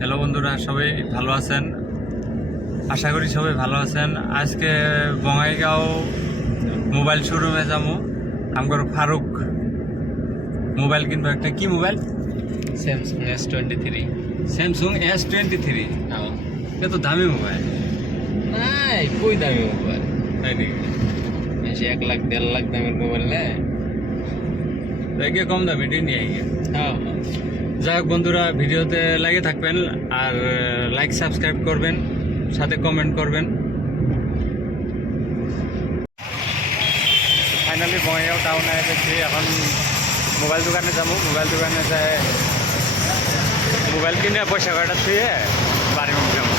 Hello বন্ধুরা, সবাই ভালো আছেন? আশা করি সবাই ভালো আছেন। আজকে বঙ্গাইগাঁও মোবাইল শোরুমে যাবো। আমার ফারুক মোবাইল কিনবো। একটা কি mobile? Samsung S23। Samsung S23। হ্যাঁ, এটা তো দামি মোবাইল। নাই কই দামি মোবাইল, তাই নাকি? বেশি 1 লাখ 1.5 লাখ দামের মোবাইল না। একে কম দামি এটাই নিয়ে গিয়ে। হ্যাঁ, যাই হোক বন্ধুরা, ভিডিওতে লাগিয়ে থাকবেন আর লাইক সাবস্ক্রাইব করবেন, সাথে কমেন্ট করবেন। ফাইনালি বঙ্গাইগাঁও টাউনে এসেছি। এখন মোবাইল দোকানে যাবো। মোবাইল দোকানে যায় মোবাইল কিনে পয়সা কয়টা ছুঁয়ে বাড়ি মুখ যাবো।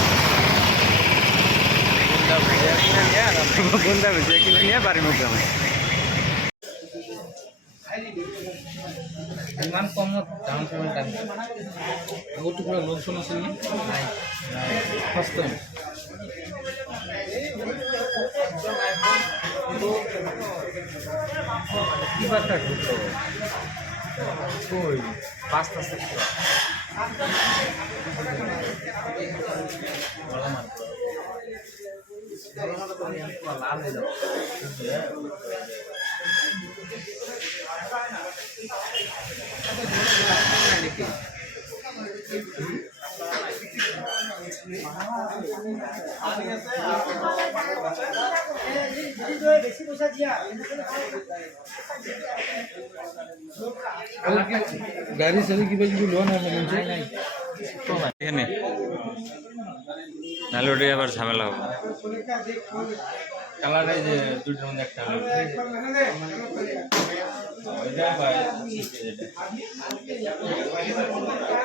গুন্দা ভেজে কিনে নিয়ে বাড়ি মুখ যাবো। ইমান কম ডাউন পেমেন্ট টাইম আগত পুরো লোকজন আছে না? নাই ফার্স্ট টাইম কি বার্তা ঢুকলো কই পাঁচটা সেক্টর লাল হয়ে যাবে। गाड़ी सही की वजह लोन है नहीं এখানে নাহলে ওটাই আবার ঝামেলা হবে। কালারে যে দুটোর মধ্যে একটা হলো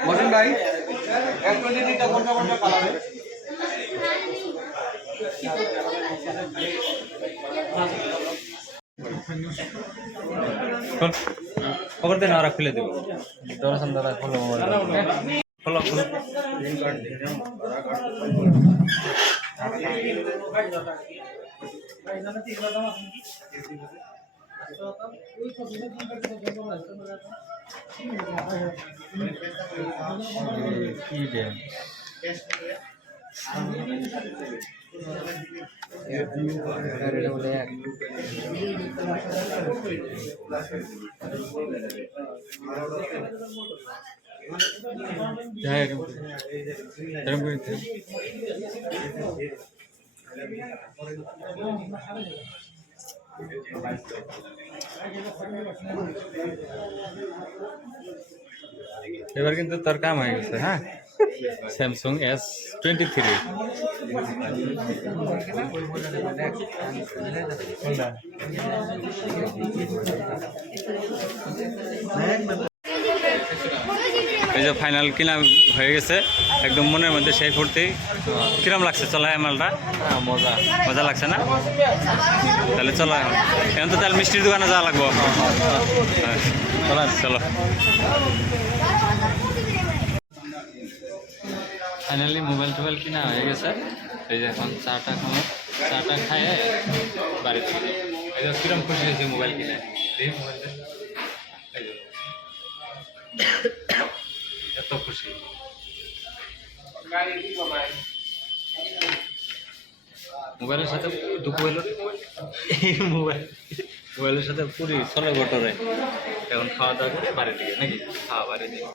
मौसम भाई एक मिनट का कौन कौन कलर है খবর দেন, ওরা খুলে দেবো। দর্শন দাদা খোলো মোবাইল খোলো খোলো। কি রে এবার কিন্তু তোর কাম হয়ে গেছে। হ্যাঁ, স্যামসাং S23। এই যে ফাইনাল কিনা হয়ে গেছে, একদম মনের মধ্যে সেই ফুর্তি। কিরম লাগছে চলায় মালটা? মজা মজা লাগছে না? তাহলে চলো এখন তো তাহলে মিষ্টির দোকানে যাওয়া লাগবো। চলো ফাইনালি মোবাইল টোবাইল কিনা হয়ে গেছে। এই যে এখন চাটা খাবো, চাটা খাইয়ে বাড়িতে এই যে কিরম খুশি হয়েছে মোবাইল কিনে। এই মোবাইলটা এত খুশি। মোবাইলের সাথে মোবাইলের সাথে পুরি চলে বটরে। এখন খাওয়া দাওয়া করে বাড়ি থেকে নাকি খাওয়া বাড়ি থেকে।